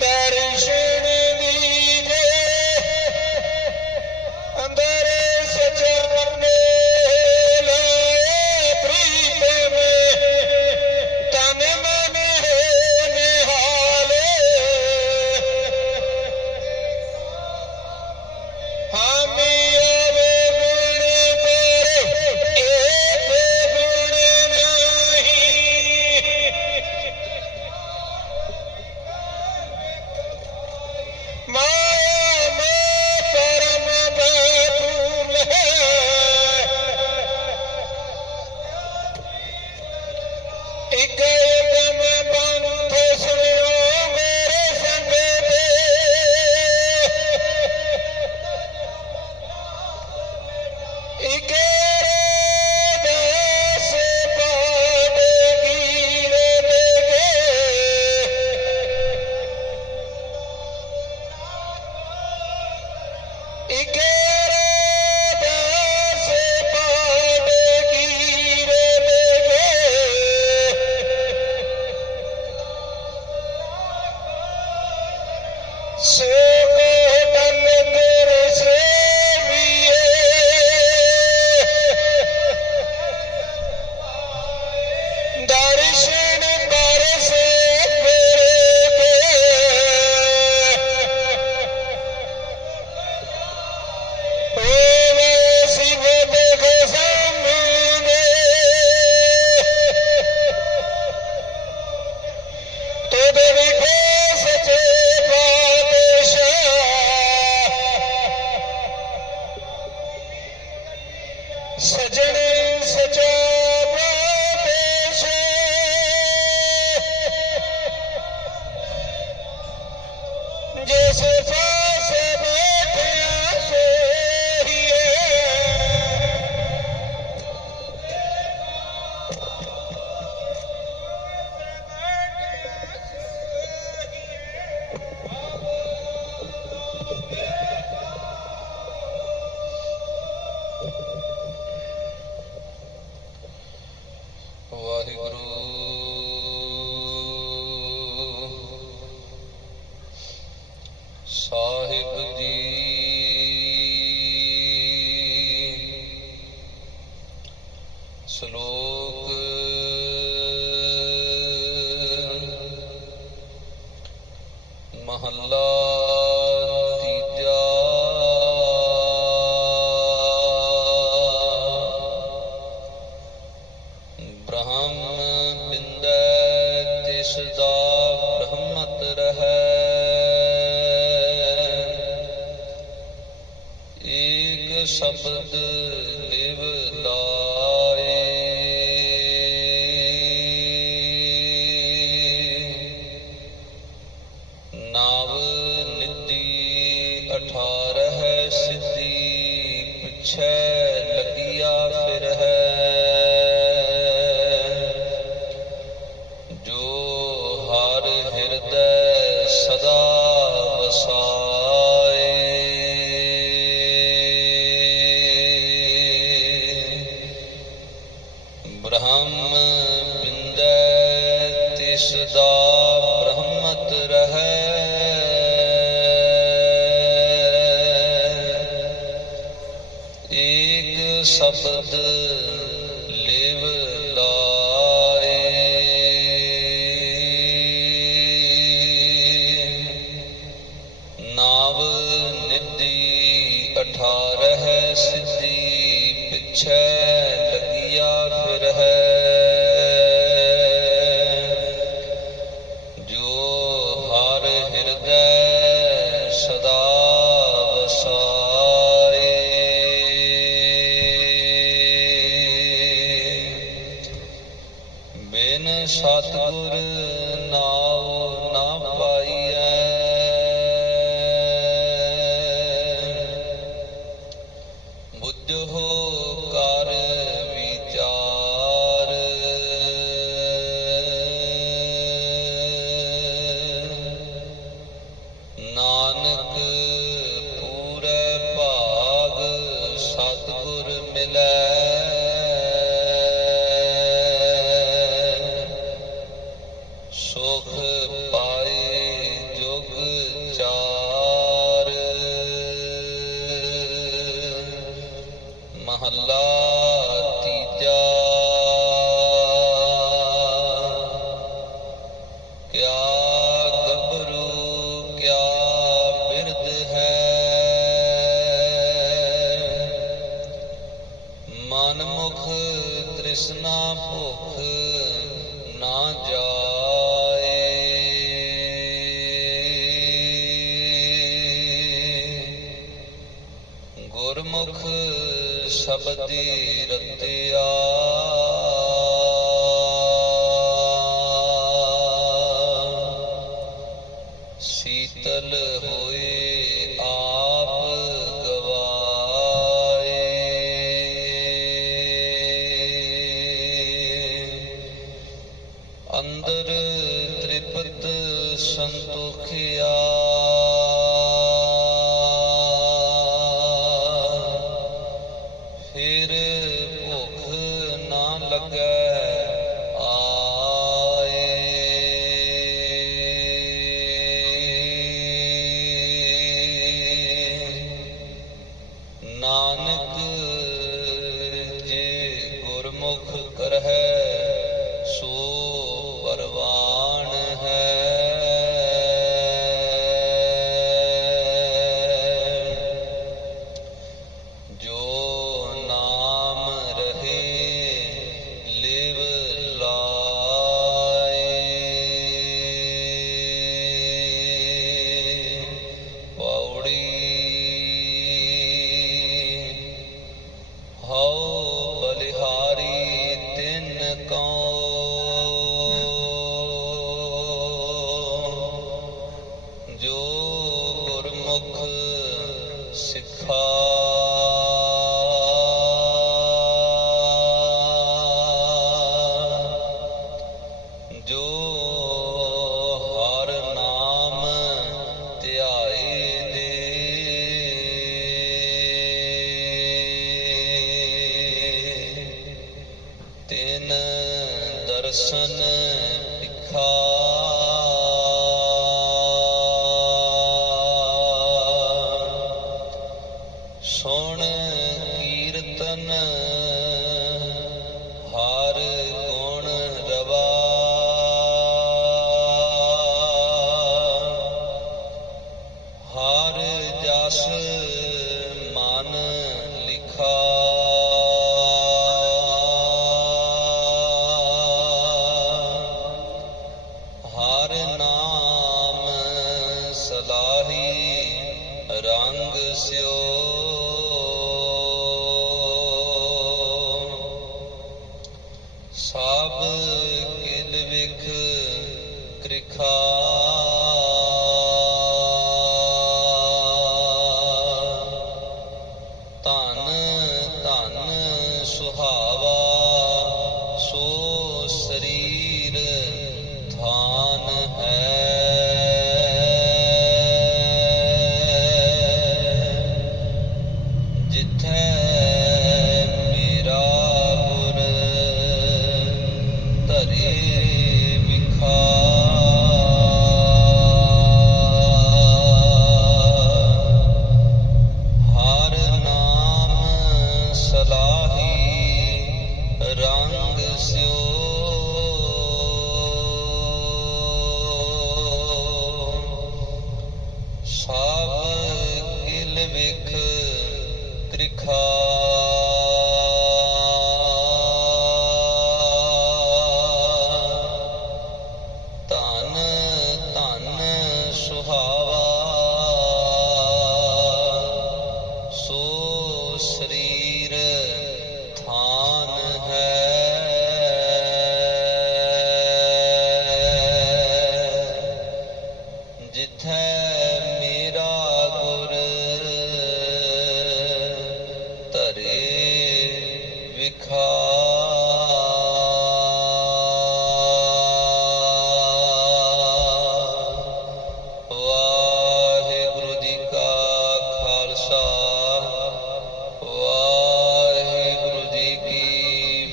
That is ਸ਼ਲੋਕ। ਮਹੱਲਾ छ ಮುದ್ದು ಹೋ ਤ੍ਰਿਸ਼ਨਾ ਭੁਖ ਨਾ ਜਾਏ। ਗੁਰਮੁਖ ਸ਼ਬਦੀ ਅੰਦਰ ਤ੍ਰਿਪਤ ਸੰਤੋਖਿਆ।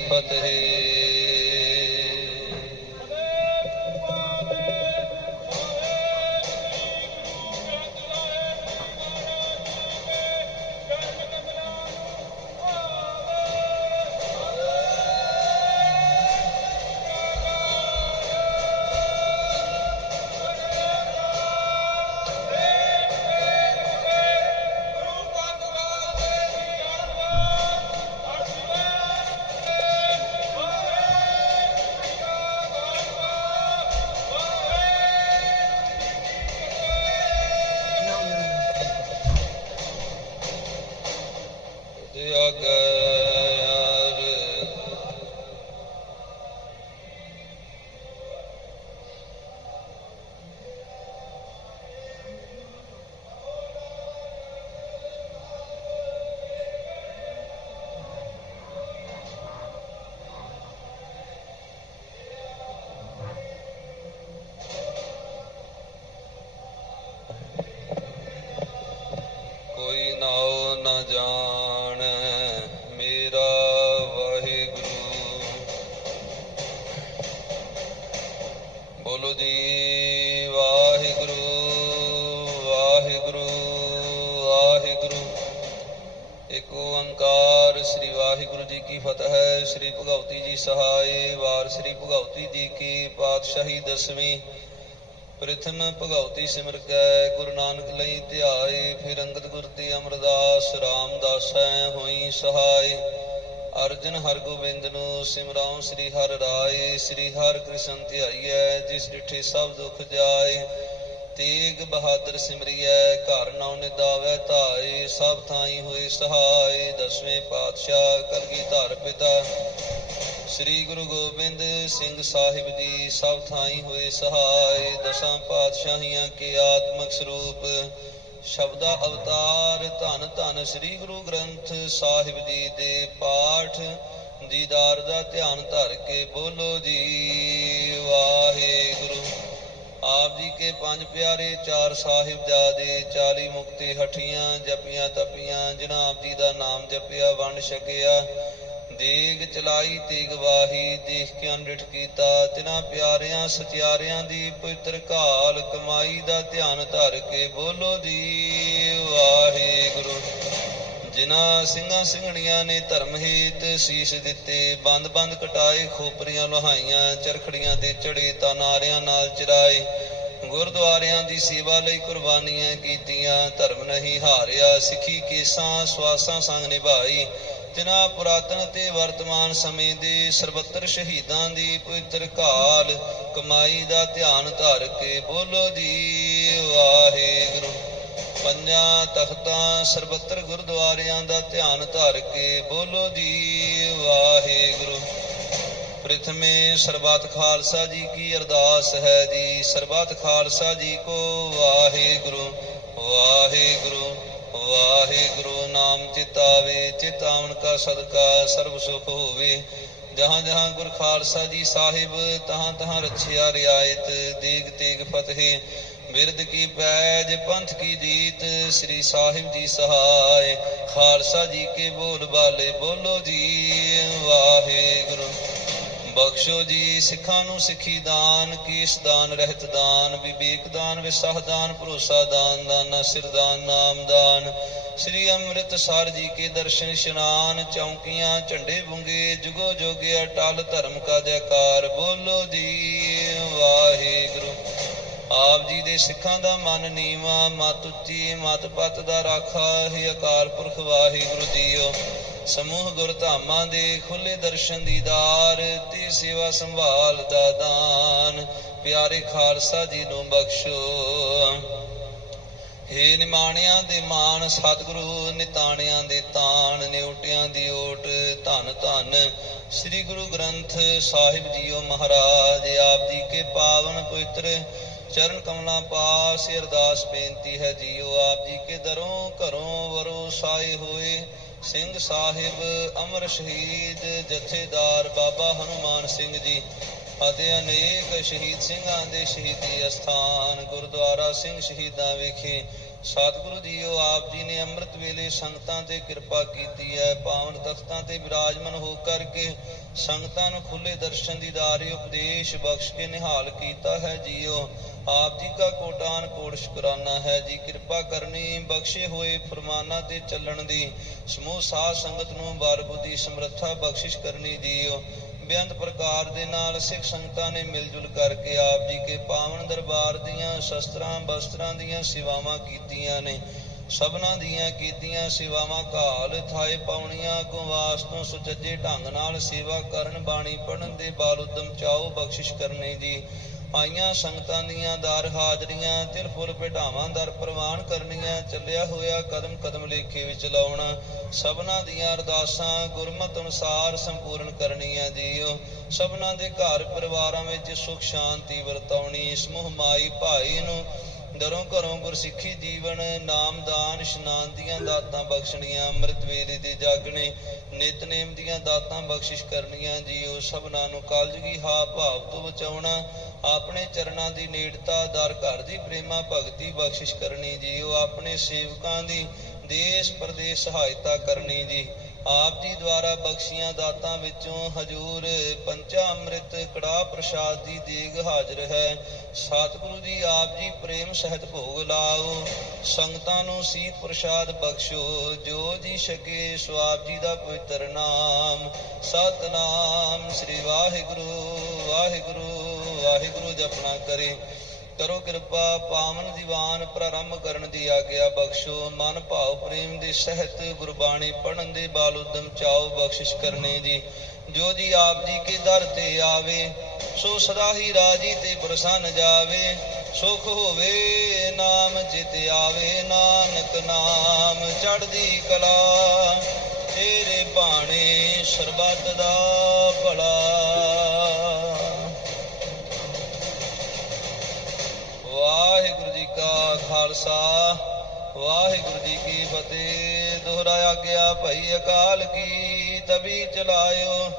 फतेह ਬੋਲੋ ਜੀ ਵਾਹਿਗੁਰੂ ਵਾਹਿਗੁਰੂ ਵਾਹਿਗੁਰੂ। ਇੱਕ ਓੰਕਾਰ ਸ੍ਰੀ ਵਾਹਿਗੁਰੂ ਜੀ ਕੀ ਫਤਿਹ ਹੈ ਸ੍ਰੀ ਭਗਵਤੀ ਜੀ ਸਹਾਏ ਵਾਰ, ਸ੍ਰੀ ਭਗਵਤੀ ਜੀ ਕੀ ਪਾਤਸ਼ਾਹੀ ਦਸਵੀਂ। ਪ੍ਰਥਮ ਭਗਵਤੀ ਸਿਮਰ ਕੈ, ਗੁਰੂ ਨਾਨਕ ਲਈ ਧਿਆਏ, ਫਿਰ ਅੰਗਦ ਗੁਰ ਤੇ ਅਮਰਦਾਸ ਰਾਮਦਾਸੈ ਹੋਈ ਸਹਾਈ। ਅਰਜਨ ਹਰਗੋਬਿੰਦ ਨੂੰ ਸਿਮਰਾਉ ਸ੍ਰੀ ਹਰ ਰਾਏ, ਸ੍ਰੀ ਹਰ ਕ੍ਰਿਸ਼ਨ ਧਿਆਈਐ, ਜਿਸ ਡਿਠੇ ਸਭ ਦੁਖ ਜਾਏ। ਤੇਗ ਬਹਾਦਰ ਸਿਮਰਿਐ, ਘਰ ਨਉ ਨਿਦਾਵੈ ਧਾਏ, ਸਭ ਥਾਈ ਹੋਏ ਸਹਾਈ ਦਸਵੇਂ ਪਾਤਸ਼ਾਹ ਕਲਗੀ ਧਾਰ ਪਿਤਾ। ਸ੍ਰੀ ਗੁਰੂ ਗੋਬਿੰਦ ਸਿੰਘ ਸਾਹਿਬ ਜੀ ਸਭ ਥਾਈ ਹੋਏ ਸਹਾਈ ਦਸਾਂ ਪਾਤਸ਼ਾਹੀਆਂ ਕੇ ਆਤਮਿਕ ਸਰੂਪ। ਸ਼ਬਦਾ ਅਵਤਾਰ ਧੰਨ ਧੰਨ ਸ੍ਰੀ ਗੁਰੂ ਗ੍ਰੰਥ ਸਾਹਿਬ ਜੀ ਦੇ ਪਾਠ ਦੀਦਾਰ ਦਾ ਧਿਆਨ ਧਰ ਕੇ ਬੋਲੋ ਜੀ, ਵਾਹਿਗੁਰੂ। ਆਪ ਜੀ ਕੇ ਪੰਜ ਪਿਆਰੇ ਚਾਰ ਸਾਹਿਬਜ਼ਾਦੇ 40 ਮੁਕਤੇ ਹਠੀਆਂ ਜਪੀਆਂ ਤਪੀਆਂ, ਜਿਨ੍ਹਾਂ ਆਪ ਜੀ ਦਾ ਨਾਮ ਜਪਿਆ, ਵੰਡ ਛਕਿਆ ਦੇਗ ਚਲਾਈ ਤੇ ਗਵਾਹੀ ਦੇਖ ਕੇ ਅੰਡਿਠ ਕੀਤਾ। ਤਿਨਾਂ ਪਿਆਰਿਆਂ, ਸਤਿਆਰਿਆਂ ਦੀ ਪਵਿੱਤਰ ਘਾਲ ਕਮਾਈ ਦਾ ਧਿਆਨ ਧਰ ਕੇ ਬੋਲੋ ਜੀ, ਵਾਹਿਗੁਰੂ। ਜਿਨ੍ਹਾਂ ਸਿੰਘਾਂ ਸਿੰਘਣੀਆਂ ਨੇ ਧਰਮ ਹੀਤ ਸੀਸ ਦਿੱਤੇ, ਬੰਦ ਬੰਦ ਕਟਾਏ, ਖੋਪਰੀਆਂ ਲੋਹਾਈਆਂ, ਚਰਖੜੀਆਂ ਤੇ ਚੜੇ ਤਾਂ ਨਾਰਿਆਂ ਨਾਲ ਚਰਾਏ। ਗੁਰਦੁਆਰਿਆਂ ਦੀ ਸੇਵਾ ਲਈ ਕੁਰਬਾਨੀਆਂ ਕੀਤੀਆਂ, ਧਰਮ ਨਹੀਂ ਹਾਰਿਆ, ਸਿੱਖੀ ਕੇਸਾਂ ਸਵਾਸਾਂ ਸੰਗ ਨਿਭਾਈ। ਤਿਨਾ ਪੁਰਾਤਨ ਤੇ ਵਰਤਮਾਨ ਸਮੇਂ ਦੇ ਸਰਬੱਤਰ ਸ਼ਹੀਦਾਂ ਦੀ ਪਵਿੱਤਰ ਕਾਲ ਕਮਾਈ ਦਾ ਧਿਆਨ ਧਰ ਕੇ ਬੋਲੋ ਜੀ, ਵਾਹਿਗੁਰੂ। ਪੰਜਾਂ ਤਖਤਾਂ ਸਰਬੱਤਰ ਗੁਰਦੁਆਰਿਆਂ ਦਾ ਧਿਆਨ ਧਰ ਕੇ ਬੋਲੋ ਜੀ, ਵਾਹਿਗੁਰੂ। ਪ੍ਰਥਮੇ ਸਰਬੱਤ ਖਾਲਸਾ ਜੀ ਕੀ ਅਰਦਾਸ ਹੈ ਜੀ, ਸਰਬੱਤ ਖਾਲਸਾ ਜੀ ਕੋ ਵਾਹਿਗੁਰੂ ਵਾਹਿਗੁਰੂ। ਵਾਹਿਗੁਰੂ ਨਾਮ ਚਿਤਾਵੇ ਚਿਤਾਵਨ ਕਾ ਸਦਕਾ, ਸਰਬ ਸੁਖ ਹੋਵੇ। ਜਹਾਂ ਜਹਾਂ ਗੁਰ ਖਾਲਸਾ ਜੀ ਸਾਹਿਬ, ਤਹਾਂ ਤਹਾਂ ਰਛਿਆ ਰਿਆਇਤ ਦੀਗ ਤੀਗ ਫਤਿਹ। ਬਿਰਦ ਕੀ ਪੈਜ, ਪੰਥ ਕੀ ਜੀਤ, ਸ੍ਰੀ ਸਾਹਿਬ ਜੀ ਸਹਾਇ ਖਾਲਸਾ ਜੀ ਕੇ ਬੋਲ ਬਾਲੇ, ਬੋਲੋ ਜੀ, ਵਾਹਿਗੁਰੂ। ਬਖਸ਼ੋ ਜੀ, ਸਿੱਖਾਂ ਨੂੰ ਸਿੱਖੀ ਦਾਨ, ਕੀਸ ਦਾਨ, ਰਹਿਤ ਦਾਨ, ਵਿਵੇਕ ਦਾਨ, ਵਿਸਾਹ ਦਾਨ, ਭਰੋਸਾ ਦਾਨ, ਦਾਨਾ ਸਿਰ ਦਾਨ, ਨਾਮ ਦਾਨ। ਸ੍ਰੀ ਅੰਮ੍ਰਿਤਸਰ ਜੀ ਕੇ ਦਰਸ਼ਨ ਇਸ਼ਨਾਨ, ਚੌਂਕੀਆਂ, ਝੰਡੇ ਬੁੰਗੇ, ਜੁਗੋ ਜੋਗਿਆ ਅਟਲ ਧਰਮ ਕਾ ਜੈਕਾਰ, ਬੋਲੋ ਜੀ, ਵਾਹਿਗੁਰੂ। ਆਪ ਜੀ ਦੇ ਸਿੱਖਾਂ ਦਾ ਮਨ ਨੀਵਾ, ਮਤ ਉੱਚੀ, ਮਤ ਪਤ ਦਾ ਰਾਖਾ, ਹੈ ਅਕਾਲ ਪੁਰਖ, ਵਾਹਿਗੁਰੂ ਜੀਓ। ਸਮੂਹ ਗੁਰ ਧਾਮਾਂ ਦੇ ਖੁੱਲੇ ਦਰਸ਼ਨ ਦੀਦਾਰ ਤੇ ਸੇਵਾ ਸੰਭਾਲ ਦਾ ਦਾਨ। ਪਿਆਰੇ ਖਾਲਸਾ ਜੀ ਨੂੰ ਬਖਸ਼ੋ। ਹੇ ਨਿਮਾਣਿਆਂ ਦੇ ਮਾਨ ਸਤਿਗੁਰੂ ਨਿਤਾਣਿਆਂ ਦੇ ਤਾਣ, ਨਿਉਟਿਆਂ ਦੀ ਓਟ, ਧੰਨ ਧੰਨ ਸ੍ਰੀ ਗੁਰੂ ਗ੍ਰੰਥ ਸਾਹਿਬ ਜੀਓ ਮਹਾਰਾਜ। ਆਪ ਜੀ ਕੇ ਪਾਵਨ ਪਵਿੱਤਰ ਚਰਨ ਕਮਲਾਂ ਪਾਸ ਅਰਦਾਸ ਬੇਨਤੀ ਹੈ ਜੀਓ, ਆਪ ਜੀ ਕੇ ਦਰੋਂ ਘਰੋਂ ਵਰੋਂ ਸਾਏ ਹੋਏ ਸਿੰਘ ਸਾਹਿਬ ਅਮਰ ਸ਼ਹੀਦ ਜਥੇਦਾਰ ਬਾਬਾ ਹਨੂਮਾਨ ਸਿੰਘ ਜੀ, ਅਤੇ ਅਨੇਕ ਸ਼ਹੀਦ ਸਿੰਘਾਂ ਦੇ ਸ਼ਹੀਦੀ ਅਸਥਾਨ ਗੁਰਦੁਆਰਾ ਸਿੰਘ ਸ਼ਹੀਦਾਂ ਵਿਖੇ। ਸਤਿਗੁਰੂ ਜੀਓ, ਆਪ ਜੀ ਨੇ ਅੰਮ੍ਰਿਤ ਵੇਲੇ ਸੰਗਤਾਂ ਤੇ ਕਿਰਪਾ ਕੀਤੀ ਹੈ। ਪਾਵਨ ਤਖਤਾਂ ਤੇ ਵਿਰਾਜਮਨ ਹੋ ਕਰਕੇ ਸੰਗਤਾਂ ਨੂੰ ਖੁੱਲੇ ਦਰਸ਼ਨ ਦੀਦਾਰੇ ਉਪਦੇਸ਼ ਬਖਸ਼ ਕੇ ਨਿਹਾਲ ਕੀਤਾ ਹੈ ਜੀਓ। ਆਪ ਜੀ ਦਾ ਕੋਟਾਨ ਕੋਟ ਸ਼ੁਕਰਾਨਾ ਹੈ ਜੀ। ਕਿਰਪਾ ਕਰਨੀ, ਬਖਸ਼ੇ ਹੋਏ ਫਰਮਾਨਾਂ ਤੇ ਚੱਲਣ ਦੀ। ਸਮੂਹ ਸਾਧ ਸੰਗਤ ਨੂੰ ਬਾਰ ਸਮਰੱਥਾ ਬਖਸ਼ਿਸ਼ ਕਰਨੀ ਜੀਓ ਬੇਅੰਤ ਪ੍ਰਕਾਰ ਦੇ ਨਾਲ ਸਿੱਖ ਸੰਗਤਾਂ ਨੇ ਮਿਲ ਜੁਲ ਕਰਕੇ ਆਪ ਜੀ ਕੇ ਪਾਵਨ ਦਰਬਾਰ ਦੀਆਂ ਸ਼ਸਤਰਾਂ, ਬਸਤਰਾਂ ਦੀਆਂ ਸੇਵਾਵਾਂ ਕੀਤੀਆਂ ਨੇ। ਸਭਨਾਂ ਦੀਆਂ ਕੀਤੀਆਂ ਸੇਵਾਵਾਂ ਘਾਲ ਥਾਏ ਪਾਉਣੀਆਂ ਕੋ ਤੋਂ ਸੁਚੱਜੇ ਢੰਗ ਨਾਲ ਸੇਵਾ ਕਰਨ, ਬਾਣੀ ਪੜਨ ਦੇ ਬਾਲ ਉਦਮ ਚਾਓ ਬਖਸ਼ਿਸ਼ ਕਰਨੀ ਜੀ। ਆਈਆਂ ਸੰਗਤਾਂ ਦੀਆਂ ਦਰ ਹਾਜ਼ਰੀਆਂ ਤਿਰ ਫੁੱਲ ਭੇਟਾਵਾਂ ਦਰ ਪ੍ਰਵਾਨ ਕਰਨੀਆਂ, ਚੱਲਿਆ ਹੋਇਆ ਕਦਮ ਕਦਮ ਲੇਖੇ ਵਿੱਚ ਲਾਉਣਾ। ਸਭਨਾਂ ਦੀਆਂ ਅਰਦਾਸਾਂ ਗੁਰਮਤ ਅਨੁਸਾਰ ਸੰਪੂਰਨ ਕਰਨੀਆਂ ਜੀਓ। ਸਭਨਾਂ ਦੇ ਘਰ ਪਰਿਵਾਰਾਂ ਵਿੱਚ ਸੁਖ ਸ਼ਾਂਤੀ ਵਰਤਾਉਣੀ। ਸਮੂਹ ਮਾਈ ਭਾਈ ਨੂੰ ਦਰੋਂ ਘਰੋਂ ਗੁਰਸਿੱਖੀ ਜੀਵਨ ਨਾਮਦਾਨ ਇਸ਼ਨਾਨ ਦੀਆਂ ਦਾਤਾਂ ਬਖਸ਼ਣੀਆਂ, ਅੰਮ੍ਰਿਤ ਵੇਲੇ ਦੇ ਜਾਗਣੇ ਨਿਤਨੇਮ ਦੀਆਂ ਦਾਤਾਂ ਬਖਸ਼ਿਸ਼ ਕਰਨੀਆਂ ਜੀ ਜੀਓ ਸਭਨਾਂ ਨੂੰ ਕਾਲਜਗੀ ਹਾ ਭਾਵ ਤੋਂ ਬਚਾਉਣਾ, ਆਪਣੇ ਚਰਨਾਂ ਦੀ ਨੇੜਤਾ, ਦਰ ਘਰ ਦੀ ਪ੍ਰੇਮਾ, ਭਗਤੀ ਬਖਸ਼ਿਸ਼ ਕਰਨੀ ਜੀ ਉਹ ਆਪਣੇ ਸੇਵਕਾਂ ਦੀ ਦੇਸ਼ ਪ੍ਰਦੇਸ਼ ਸਹਾਇਤਾ ਕਰਨੀ, ਜੀ। ਆਪ ਜੀ ਦੁਆਰਾ ਬਖਸ਼ੀਆਂ ਦਾਤਾਂ ਵਿੱਚੋਂ ਹਜੂਰ ਪੰਚਾ ਅੰਮ੍ਰਿਤ ਕੜਾ ਪ੍ਰਸ਼ਾਦ ਦੀ ਦੇਗ ਹਾਜ਼ਰ ਹੈ। ਸਤਿਗੁਰੂ ਜੀ ਆਪ ਜੀ ਪ੍ਰੇਮ ਸਹਿਤ ਭੋਗ ਲਾਓ। ਸੰਗਤਾਂ ਨੂੰ ਸੀਤ ਪ੍ਰਸ਼ਾਦ ਬਖਸ਼ੋ। ਜੋ ਜੀ ਛਕੇ ਸੋ ਆਪ ਜੀ ਦਾ ਪਵਿੱਤਰ ਨਾਮ। ਸਤਨਾਮ ਸ੍ਰੀ ਵਾਹਿਗੁਰੂ ਵਾਹਿਗੁਰੂ ਵਾਹਿਗੁਰੂ ਜਪਣਾ ਕਰੇ। ਕਰੋ ਕਿਰਪਾ, ਪਾਵਨ ਦੀਵਾਨ ਪ੍ਰਾਰੰਭ ਕਰਨ ਦੀ ਆਗਿਆ ਬਖਸ਼ੋ। ਮਨ ਭਾਵ ਪ੍ਰੇਮ ਦੇ ਸਹਿਤ ਗੁਰਬਾਣੀ ਪੜਨ ਦੇ ਬਾਲ ਉਦਮ ਚਾਓ ਬਖਸ਼ਿਸ਼ ਕਰਨੇ ਦੀ। ਜੋ ਜੀ ਆਪ ਜੀ ਕੇ ਦਰ ਤੇ ਆਵੇ, ਸੋ ਸਦਾ ਹੀ ਰਾਜੀ ਤੇ ਪ੍ਰਸੰਨ ਜਾਵੇ। ਸੁਖ ਹੋਵੇ ਨਾਮ ਜਿਤ ਆਵੇ, ਨਾਨਕ ਨਾਮ ਚੜਦੀ ਕਲਾ। ਤੇਰੇ ਬਾਣੇ ਸਰਬੱਤ ਦਾ ਭਲਾ। ਖਾਲਸਾ, ਵਾਹਿਗੁਰੂ ਜੀ ਕੀ ਫਤਿਹ। ਦੁਹਰਾਇਆ ਗਿਆ ਭਈ ਅਕਾਲ ਕੀ ਤਬੀ ਚਲਾਇਓ।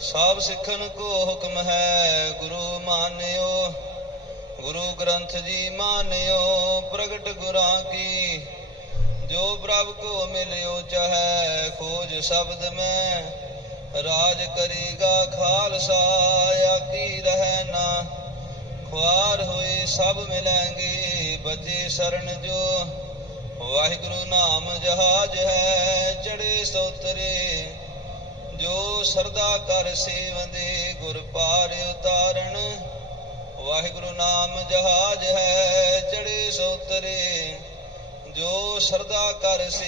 ਸਭ ਸਿੱਖਨ ਕੋ ਹੁਕਮ ਹੈ, ਗੁਰੂ ਮਾਨਿਓ। ਗੁਰੂ ਗ੍ਰੰਥ ਜੀ ਮਾਨਿਓ, ਪ੍ਰਗਟ ਗੁਰਾਂ ਕੀ। ਜੋ ਪ੍ਰਭ ਕੋ ਮਿਲਿਓ ਚਾਹੈ, ਖੋਜ ਸ਼ਬਦ ਮੈਂ। ਰਾਜ ਕਰੀਗਾ ਖਾਲਸਾ ਆਕੀ ਰਹਿਨਾ ਖੁਆਰ ਹੋਏ ਸਭ ਮਿਲਾਂਗੇ। ਬਚੇ ਸ਼ਰਨ ਜੋ, ਵਾਹਿਗੁਰੂ ਨਾਮ ਜਹਾਜ ਹੈ, ਚੜੇ ਸੋਤਰੇ ਜੋ ਸਰਦਾ ਕਰ ਸੇਵੰਦੇ ਗੁਰ ਪਾਰ ਉਤਾਰਨ, ਵਾਹਿਗੁਰੂ ਨਾਮ ਜਹਾਜ ਹੈ, ਚੜੇ ਸੋਤਰੇ ਜੋ ਸਰਦਾ ਕਰ ਸੇ